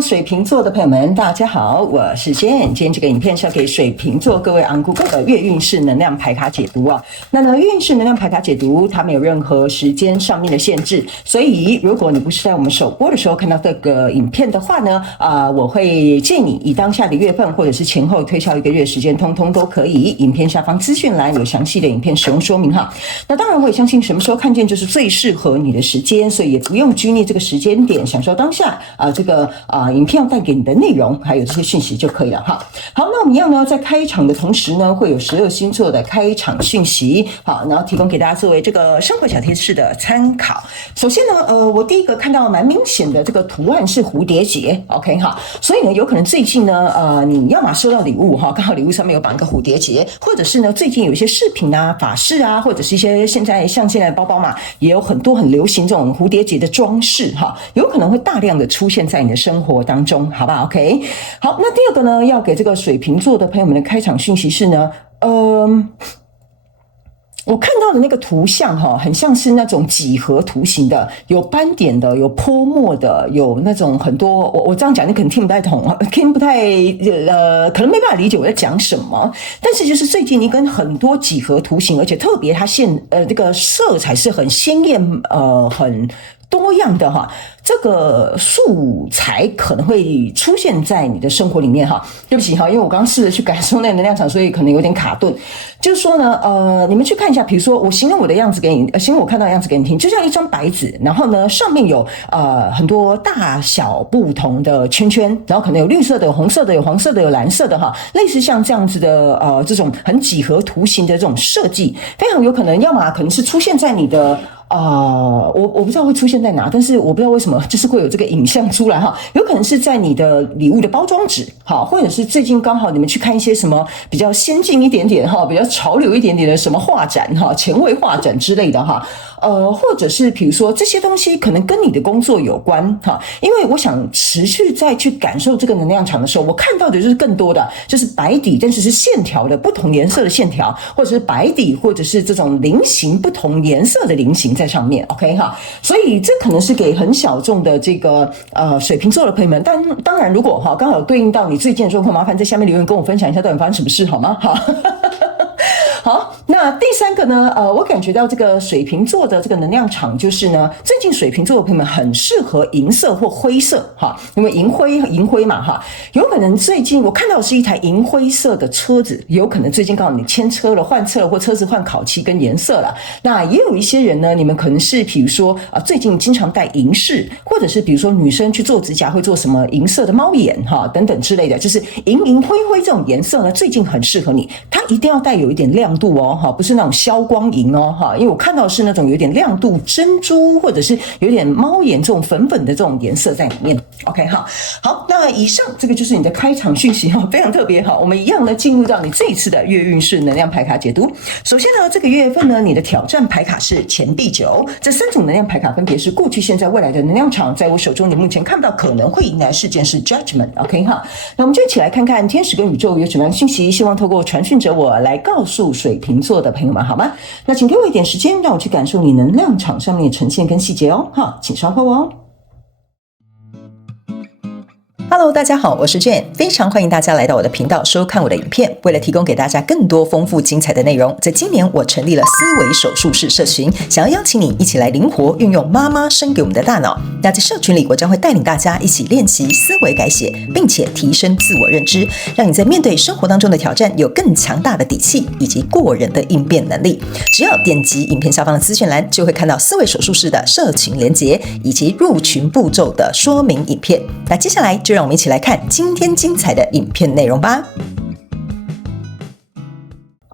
Hello， 水瓶座的朋友們，大家好，我是 Jane。今天這個影片是要給水瓶座各位昂 Google 的月運勢能量牌卡解讀啊。那呢，月運勢能量牌卡解讀它沒有任何時間上面的限制，所以如果你不是在我們首播的時候看到這個影片的話呢，我會建議你以當下的月份或者是前後推敲1個月時間，通通都可以。影片下方資訊欄有詳細的影片使用說明哈。那當然，我也相信什麼時候看見就是最適合你的時間，所以也不用拘泥這個時間點，享受當下影片要帶給你的內容，還有這些訊息就可以了哈。好，那我們一樣呢，在開場的同時呢，會有12星座的開場訊息，好，然後提供給大家作為這個生活小貼士的參考。首先呢，我第一個看到蠻明顯的這個圖案是蝴蝶結 ，OK 哈，所以呢，有可能最近呢，你要麼收到禮物哈，剛好禮物上面有綁一個蝴蝶結，或者是呢，最近有一些飾品啊、髮飾啊，或者是一些像現在的包包嘛，也有很多很流行這種蝴蝶結的裝飾哈，有可能會大量的出現在你的生活當中，好不好 ？OK， 好，那第二個呢，要給這個水瓶座的朋友們的開場訊息是呢，我看到的那個圖像哈，很像是那種幾何圖形的，有斑點的，有潑墨的，有那種很多，我這樣講你可能聽不太懂，可能沒辦法理解我在講什麼。但是就是最近你跟很多幾何圖形，而且特別它這個色彩是很鮮豔，很多樣的哈，這個素材可能會出現在你的生活裡面哈。對不起哈，因為我剛剛試着去感受那個能量場，所以可能有點卡頓。就是說呢，你們去看一下，比如說我形容我的樣子給你，形容我看到的樣子給你聽，就像一張白紙，然後呢上面有很多大小不同的圈圈，然後可能有綠色的、有紅色的、有黃色的、有藍色的哈，類似像這樣子的這種很幾何圖形的這種設計，非常有可能，要麼可能是出現在你的。我不知道會出現在哪，但是我不知道為什麼就是會有這個影像出來哈，有可能是在你的禮物的包裝紙，好，或者是最近剛好你們去看一些什麼比較先進一點點哈，比較潮流一點點的什麼畫展哈，前衛畫展之類的哈，或者是比如說這些東西可能跟你的工作有關哈，因為我想持續再去感受這個能量場的時候，我看到的就是更多的就是白底，但是是線條的不同顏色的線條，或者是白底，或者是這種菱形不同顏色的菱形在上面 ，OK 哈，所以這可能是給很小眾的這個水瓶座的朋友們，但當然如果哈剛好有對應到你最近的狀況，麻煩在下面留言跟我分享一下到底發生什麼事好嗎？好。好，那第三個呢？我感覺到這個水瓶座的這個能量場就是呢，最近水瓶座的朋友們很適合銀色或灰色哈，因為銀灰嘛哈，有可能最近我看到的是一台銀灰色的車子，有可能最近剛好你牽車了、換車了，或車子換烤漆跟顏色了。那也有一些人呢，你們可能是比如說最近經常戴銀飾，或者是比如說女生去做指甲會做什麼銀色的貓眼哈等等之類的，就是銀灰這種顏色呢，最近很適合你，它一定要帶有一點亮度哦，哈，不是那種消光銀哦，哈，因為我看到的是那種有點亮度珍珠，或者是有點貓眼這種粉粉的這種顏色在裡面。OK 哈，好，那以上這個就是你的開場訊息哈，非常特別哈。我們一樣呢進入到你這一次的月運勢能量牌卡解讀。首先呢，這個月份呢，你的挑戰牌卡是錢幣9，這3種能量牌卡分別是過去、現在、未來的能量場。在我手中，你目前看到可能會迎來事件是 Judgment。OK 哈，那我們就一起來看看天使跟宇宙有什麼樣的訊息，希望透過傳訊者我來告訴水瓶座的朋友們好嗎？那請給我一點時間，讓我去感受你能量場上面的呈現跟細節哦。哈，請稍後哦。Hello， 大家好，我是 Jane， 非常歡迎大家來到我的頻道收看我的影片。為了提供給大家更多豐富精彩的內容，在今年我成立了思維手術室社群，想要邀請你一起來靈活運用媽媽生給我們的大腦。那在社群裡，我將會帶領大家一起練習思維改寫，並且提升自我認知，讓你在面對生活當中的挑戰有更強大的底氣以及過人的應變能力。只要點擊影片下方的資訊欄，就會看到思維手術室的社群連結以及入群步驟的說明影片。那接下來就讓我們一起來看今天精彩的影片內容吧。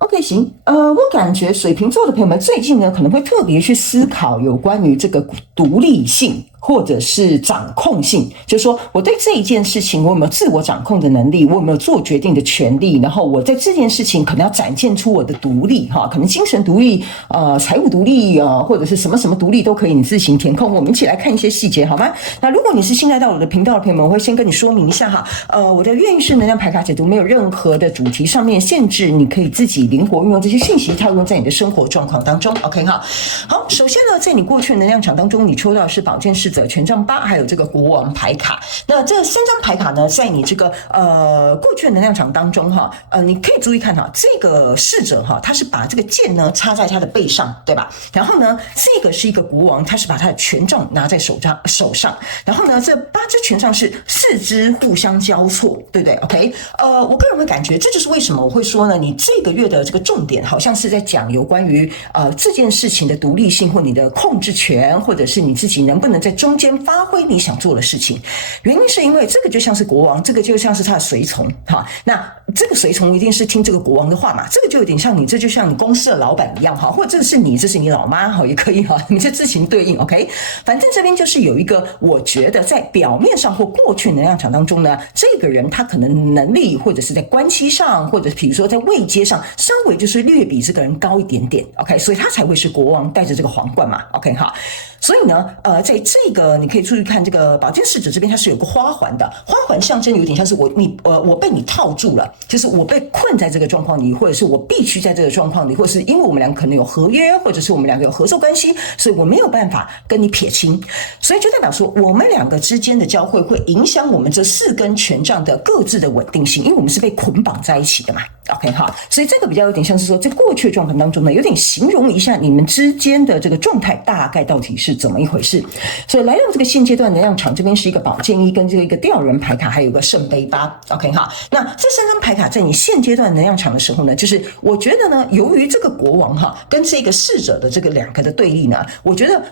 OK， 行，我感覺水瓶座的朋友們最近呢，可能會特別去思考有關於這個獨立性。或者是掌控性，就是說我對這一件事情我有沒有自我掌控的能力，我有沒有做決定的權利，然後我在這件事情可能要展現出我的獨立哈，可能精神獨立財務獨立或者是什麼什麼獨立都可以，你自行填空。我們一起來看一些細節好嗎？那如果你是新來到我的頻道的朋友們，我會先跟你說明一下哈，我的月運勢能量牌卡解讀沒有任何的主題上面限制，你可以自己靈活運用這些訊息套用在你的生活狀況當中。OK 哈，好，首先呢，在你過去的能量場當中，你抽到的是寶劍侍者、權杖8，還有這個國王牌卡。那這3張牌卡呢，在你這個過去的能量場當中哈，你可以注意看哈，這個侍者哈，他是把這個劍呢插在他的背上，對吧？然後呢，這個是一個國王，他是把他的權杖拿在手上，然後呢，這8支權杖是4支互相交錯，對不對 ？OK， 我個人會感覺這就是為什麼我會說呢，你這個月的這個重點好像是在講有關於這件事情的獨立性或你的控制權，或者是你自己能不能在中間發揮你想做的事情。原因是因為這個就像是國王，這個就像是他的隨從哈。那這個隨從一定是聽這個國王的話嘛，這個就有點像你，這就像你公司的老闆一樣哈，或者這是你老媽哈也可以哈，你就自行對應 OK。反正這邊就是有一個，我覺得在表面上或過去能量場當中呢，這個人他可能能力或者是在關係上，或者比如說在位階上稍微就是略比這個人高一點點 OK， 所以他才會是國王，帶着這個皇冠嘛 OK 哈。所以呢，在這個你可以注意看這個寶劍侍者這邊，它是有個花環的，花環象徵有點像是我被你套住了，就是我被困在這個狀況裡，或者是我必須在這個狀況裡，或者是因為我們兩個可能有合約，或者是我們兩個有合作關係，所以我沒有辦法跟你撇清，所以就代表說我們兩個之間的交匯會影響我們這4根權杖的各自的穩定性，因為我們是被捆綁在一起的嘛 OK 哈，所以這個比較有點像是說在過去的狀況當中呢，有點形容一下你們之間的這個狀態大概到底是怎麼一回事。所以來到這個現階段能量場這邊是一個寶劍1跟這個一個吊人牌卡，還有一個聖杯8 OK 哈。那這3張牌卡在你現階段能量場的時候呢，就是我覺得呢，由於這個國王哈跟這個侍者的这个2個的對立呢，我覺得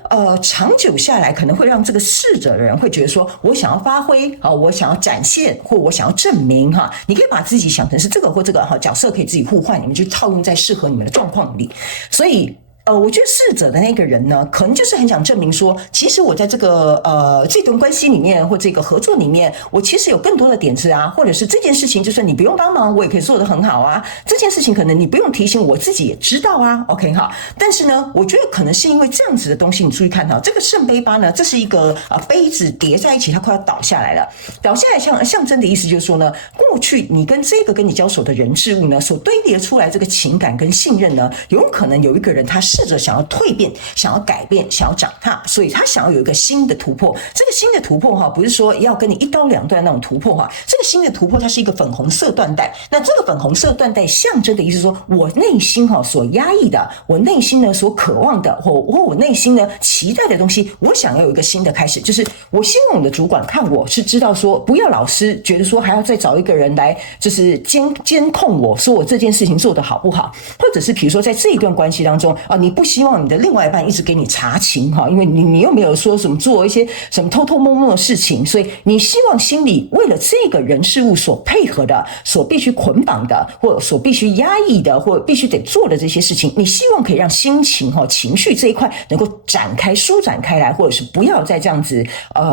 長久下來可能會讓這個侍者的人會覺得說，我想要發揮啊，我想要展現，或我想要證明哈。你可以把自己想成是這個或這個哈，角色可以自己互換，你們就套用在適合你們的狀況裡。所以我覺得侍者的那個人呢，可能就是很想證明說，其實我在這個這段關係裡面或這個合作裡面，我其實有更多的點子啊，或者是這件事情，就算你不用幫忙，我也可以做得很好啊。這件事情可能你不用提醒，我自己也知道啊。OK 哈，但是呢，我覺得可能是因為這樣子的東西，你注意看哈，這個聖杯8呢，這是一個杯子疊在一起，它快要倒下來了。倒下來象徵的意思就是說呢，過去你跟這個跟你交手的人事物呢，所堆疊出來這個情感跟信任呢，有可能有一個人他試着想要蛻變，想要改變，想要長大，所以他想要有一個新的突破。這個新的突破哈，不是說要跟你一刀兩斷那種突破哈，這個新的突破它是一個粉紅色緞帶。那這個粉紅色緞帶象徵的意思是說，我內心哈所壓抑的，我內心呢所渴望的，或我內心呢期待的東西，我想要有一個新的開始。就是我希望我的主管看我是知道說，不要老是覺得說還要再找一個人來就是監控我說我這件事情做得好不好，或者是比如說在這一段關係當中啊，你不希望你的另外一半一直給你查情哈，因為你又沒有說什麼做一些什麼偷偷摸摸的事情，所以你希望心裡為了這個人事物所配合的、所必須捆綁的，或所必須壓抑的，或必須得做的這些事情，你希望可以讓心情哈、情緒這一塊能夠展開、舒展開來，或者是不要在這樣子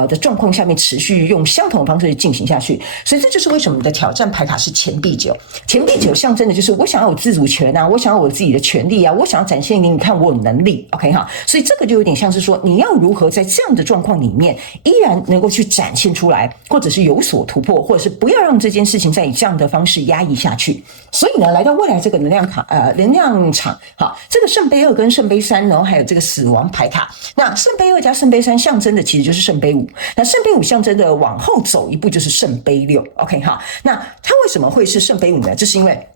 的狀況下面持續用相同的方式去進行下去。所以這就是為什麼你的挑戰牌卡是錢幣9。錢幣9象徵的就是我想要有自主權啊，我想要我自己的權利啊，我想要展現給你看我有能力。OK 哈，所以這個就有點像是說，你要如何在這樣的狀況裡面依然能夠去展現出來，或者是有所突破，或者是不要讓這件事情再以這樣的方式壓抑下去。所以呢，來到未來這個能量場，好，這個聖杯2跟聖杯3呢，還有這個死亡牌卡。那聖杯2加聖杯3象徵的其實就是聖杯5，那聖杯5象徵的往後走一步就是聖杯6。OK 哈，那它為什麼會是聖杯5呢？就是因為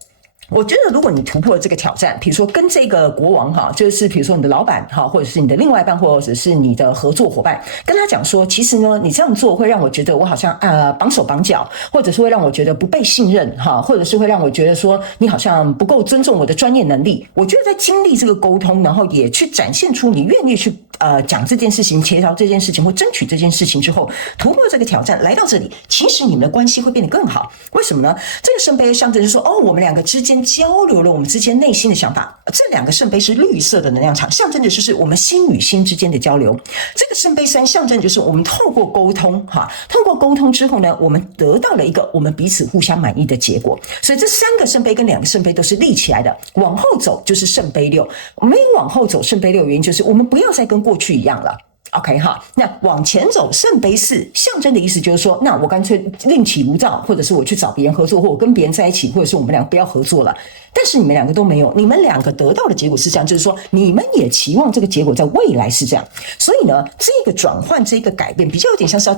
我覺得，如果你突破了這個挑戰，比如說跟這個國王哈，就是比如說你的老闆哈，或者是你的另外一半，或者是你的合作夥伴，跟他講說，其實呢，你這樣做會讓我覺得我好像綁手綁腳，或者是會讓我覺得不被信任哈，或者是會讓我覺得說你好像不夠尊重我的專業能力。我覺得在經歷這個溝通，然後也去展現出你願意去講這件事情、協調這件事情或爭取這件事情之後，突破這個挑戰來到這裡，其實你們的關係會變得更好。為什麼呢？這個聖杯象徵就是說，我們兩個之間交流了我們之間內心的想法。這2個聖杯是綠色的能量場，象徵的就是我們心與心之間的交流。這個聖杯3象徵就是我們透過溝通透過溝通之後呢，我們得到了一個我們彼此互相滿意的結果。所以這3個聖杯跟2個聖杯都是立起來的，往後走就是聖杯6。沒有往後走聖杯6，原因就是我們不要再跟過去一樣了。OK 哈，那往前走聖杯4象徵的意思就是說，那我乾脆另起爐灶，或者是我去找別人合作，或我跟別人在一起，或者是我們兩個不要合作了。但是你們兩個都沒有，你們兩個得到的結果是這樣，就是說你們也期望這個結果在未來是這樣。所以呢，這個轉換，這個改變比較有點像是要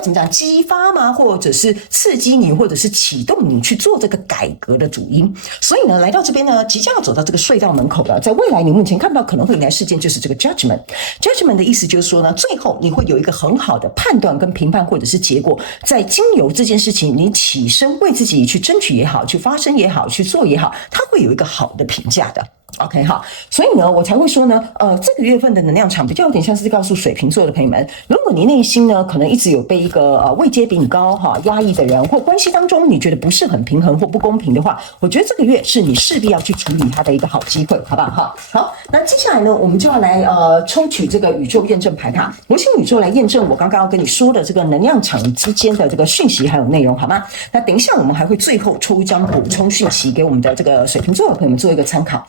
怎麼講，激發嗎？或者是刺激你，或者是啟動你去做這個改革的主因。所以呢，來到這邊呢，即將要走到這個隧道門口了，在未來你目前看到可能會迎來事件就是這個 judgment 的意思就是說呢，最後你會有一個很好的判斷跟評判或者是結果，在經由這件事情你起身為自己去爭取也好，去發聲也好，去做也好，它會有一個好的評價的。OK 好，所以呢，我才會說呢，這個月份的能量場比較有點像是告訴水瓶座的朋友們，如果你內心呢可能一直有被一個位階比你高壓抑的人，或關係當中你覺得不是很平衡或不公平的話，我覺得這個月是你勢必要去處理它的一個好機會，好不好？好，那接下來呢，我們就要來抽取這個宇宙驗證牌卡，我請宇宙來驗證我剛剛要跟你說的這個能量場之間的這個訊息還有內容，好嗎？那等一下我們還會最後抽一張補充訊息給我們的這個水瓶座的朋友們做一個參考。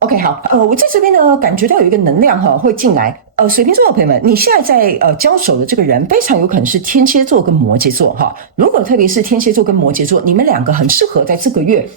OK 好，我在這邊呢感覺到有一個能量會進來，水瓶座的朋友們，你現在在交手的這個人非常有可能是天蠍座跟摩羯座哈，如果特別是天蠍座跟摩羯座，你們兩個很適合在這個月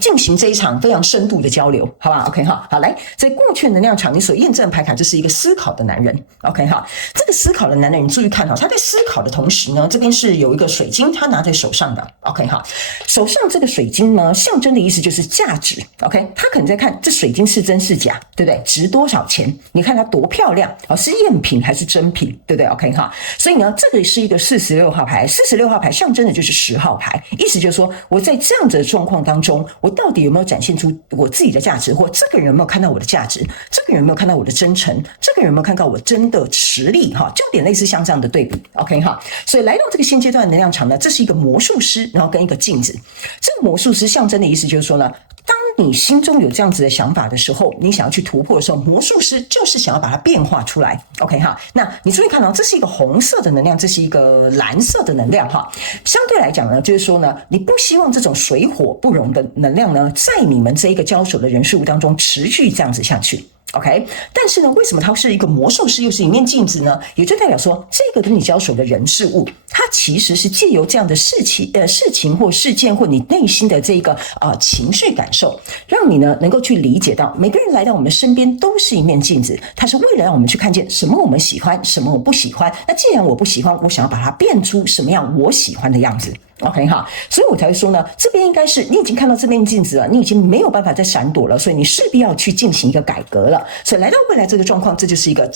進行這一場非常深度的交流，好吧 ？OK 哈，好，來，在過去能量場你所驗證的牌卡，這是一個思考的男人 ，OK 哈，這個思考的男人，你注意看哈，他在思考的同時呢，這邊是有一個水晶，他拿在手上的 ，OK 哈，手上這個水晶呢，象徵的意思就是價值 ，OK， 他可能在看這水晶是真是假，對不對？值多少錢？你看它多漂亮啊，是贗品還是真品，對不對 ？OK 哈，所以呢，這個是一個46號牌，46號牌象徵的就是10號牌，意思就是說我在這樣子的狀況當中，我到底有沒有展現出我自己的價值，或這個人有沒有看到我的價值，這個人有沒有看到我的真誠，這個人有沒有看到我真的實力哈，就有點類似像這樣的對比 ，OK 哈，所以來到這個現階段的能量場呢，這是一個魔術師，然後跟一個鏡子，這個魔術師象徵的意思就是說呢，當你心中有這樣子的想法的時候，你想要去突破的時候，魔術師就是想要把它變化出來 ，OK 哈，那你注意看到這是一個紅色的能量，這是一個藍色的能量哈，相對來講呢，就是說呢，你不希望這種水火不容的能量呢，在你們這一個交手的人事物當中持續這樣子下去。OK， 但是呢，為什麼它是一個魔術師又是一面鏡子呢？也就代表說，這個跟你交手的人事物，它其實是借由這樣的事情或事件或你內心的這個情緒感受，讓你呢能夠去理解到，每個人來到我們身邊都是一面鏡子，它是為了讓我們去看見什麼我們喜歡，什麼我不喜歡。那既然我不喜歡，我想要把它變出什麼樣我喜歡的樣子。OK 哈，所以我才會說呢，這邊應該是你已經看到這面鏡子了，你已經沒有辦法再閃躲了，所以你勢必要去進行一個改革了。所以來到未來這個狀況，這就是一個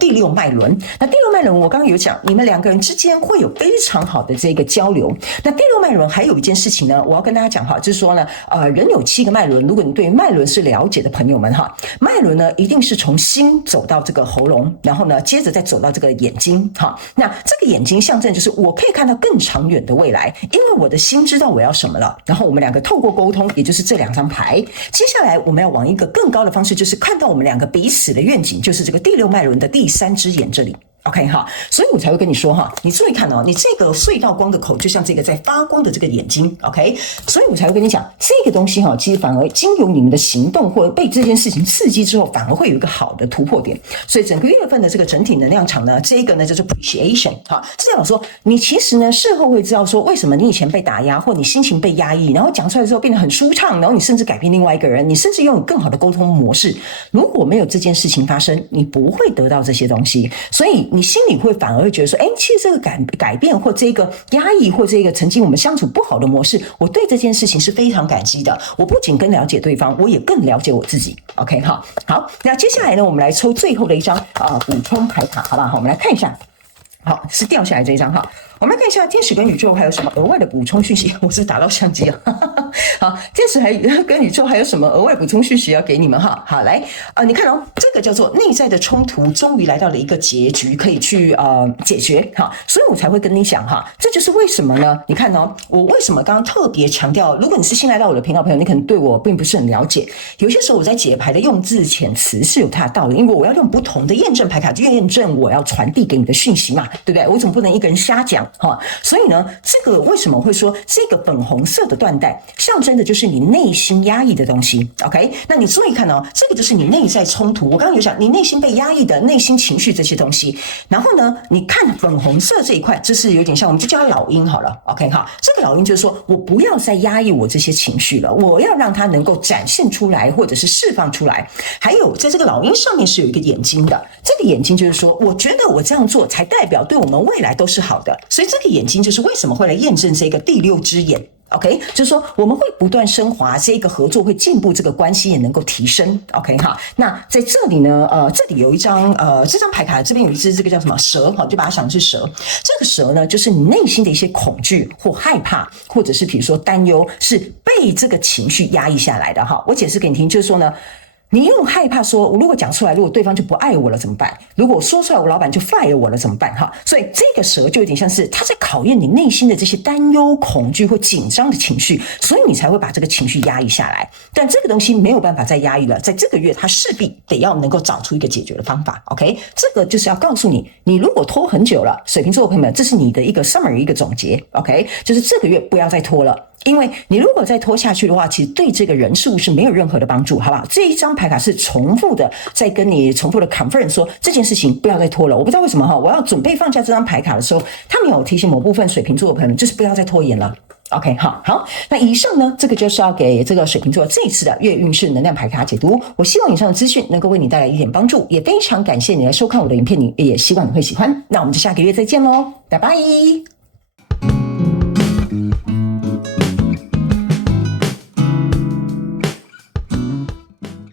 第六脈輪。那第六脈輪我剛剛有講，你們兩個人之間會有非常好的這個交流。那第六脈輪還有一件事情呢，我要跟大家講哈，就是說呢，人有7個脈輪，如果你對脈輪是了解的朋友們哈，脈輪呢一定是從心走到這個喉嚨，然後呢接着再走到這個眼睛哈。那這個眼睛象徵就是我可以看到更長遠的未來。因為我的心知道我要什麼了，然後我們兩個透過溝通，也就是這2張牌，接下來我們要往一個更高的方式，就是看到我們兩個彼此的願景，就是這個第6脈輪的第3隻眼這裡。OK 哈，所以我才會跟你說哈，你注意看哦，你這個隧道光的口就像這個在發光的這個眼睛 ，OK， 所以我才會跟你講這個東西哈，其實反而經由你們的行動或者被這件事情刺激之後，反而會有一個好的突破點。所以整個月份的這個整體能量場呢，這個呢就是 appreciation 哈，這樣說你其實呢事後會知道說為什麼你以前被打壓或你心情被壓抑，然後講出來之後變得很舒暢，然後你甚至改變另外一個人，你甚至擁有更好的溝通模式。如果沒有這件事情發生，你不會得到這些東西，所以你心裡會反而會覺得說，其實這個改變或這個壓抑或這個曾經我們相處不好的模式，我對這件事情是非常感激的。我不僅更了解對方，我也更了解我自己。OK 好，那接下來呢，我們來抽最後的一張補充牌卡，好不好？我們來看一下，好，是掉下來這一張哈。我們來看一下天使跟宇宙還有什麼額外的補充訊息。我是打到相機啊，好，天使還跟宇宙還有什麼額外補充訊息要給你們哈？好，來你看哦，這個叫做內在的衝突終於來到了一個結局，可以去解決哈，所以我才會跟你講哈，這就是為什麼呢？你看哦，我為什麼剛剛特別強調，如果你是新來到我的頻道朋友，你可能對我並不是很了解，有些時候我在解牌的用字遣詞是有它的道理，因為我要用不同的驗證牌卡去驗證我要傳遞給你的訊息嘛。對不對？我總不能一個人瞎講哈。所以呢，這個為什麼會說這個粉紅色的緞帶象徵的就是你內心壓抑的東西 ？OK， 那你注意看哦，這個就是你內在衝突。我剛剛有講，你內心被壓抑的內心情緒這些東西。然後呢，你看粉紅色這一塊，這是有點像，我們就叫它老鷹好了。OK 哈，這個老鷹就是說我不要再壓抑我這些情緒了，我要讓它能夠展現出來，或者是釋放出來。還有，在這個老鷹上面是有一個眼睛的，這個眼睛就是說，我覺得我這樣做才代表對我們未來都是好的。所以這個眼睛就是為什麼會來驗證這個第六隻眼。OK， 就是說我們會不斷升華，這個合作會進步，這個關係也能夠提升。OK 哈，那在這裡呢，這裡有一張這張牌卡這邊有一隻這個叫什麼蛇哈，就把它想成是蛇。這個蛇呢，就是你內心的一些恐懼或害怕，或者是比如說擔憂，是被這個情緒壓抑下來的哈。我解釋給你聽，就是說呢，你又害怕說，我如果講出來，如果對方就不愛我了怎麼辦？如果我說出來，我老闆就 fire 我了怎麼辦？哈，所以這個蛇就有點像是他在考驗你內心的這些擔憂、恐懼或緊張的情緒，所以你才會把這個情緒壓抑下來。但這個東西沒有辦法再壓抑了，在這個月，他勢必得要能夠找出一個解決的方法。OK， 這個就是要告訴你，你如果拖很久了，水瓶座的朋友們，這是你的一個 summary 一個總結。OK， 就是這個月不要再拖了。因為你如果再拖下去的話，其實對這個人事物是沒有任何的幫助，好不好？這一張牌卡是重複的，在跟你重複的 confirm 說這件事情不要再拖了。我不知道為什麼哈，我要準備放下這張牌卡的時候，他們有提醒某部分水瓶座的朋友們，就是不要再拖延了。OK， 好，那以上呢，這個就是要給這個水瓶座這一次的月運勢能量牌卡解讀。我希望以上的資訊能夠為你帶來一點幫助，也非常感謝你來收看我的影片，你也希望你會喜歡。那我們就下個月再見嘍，拜拜。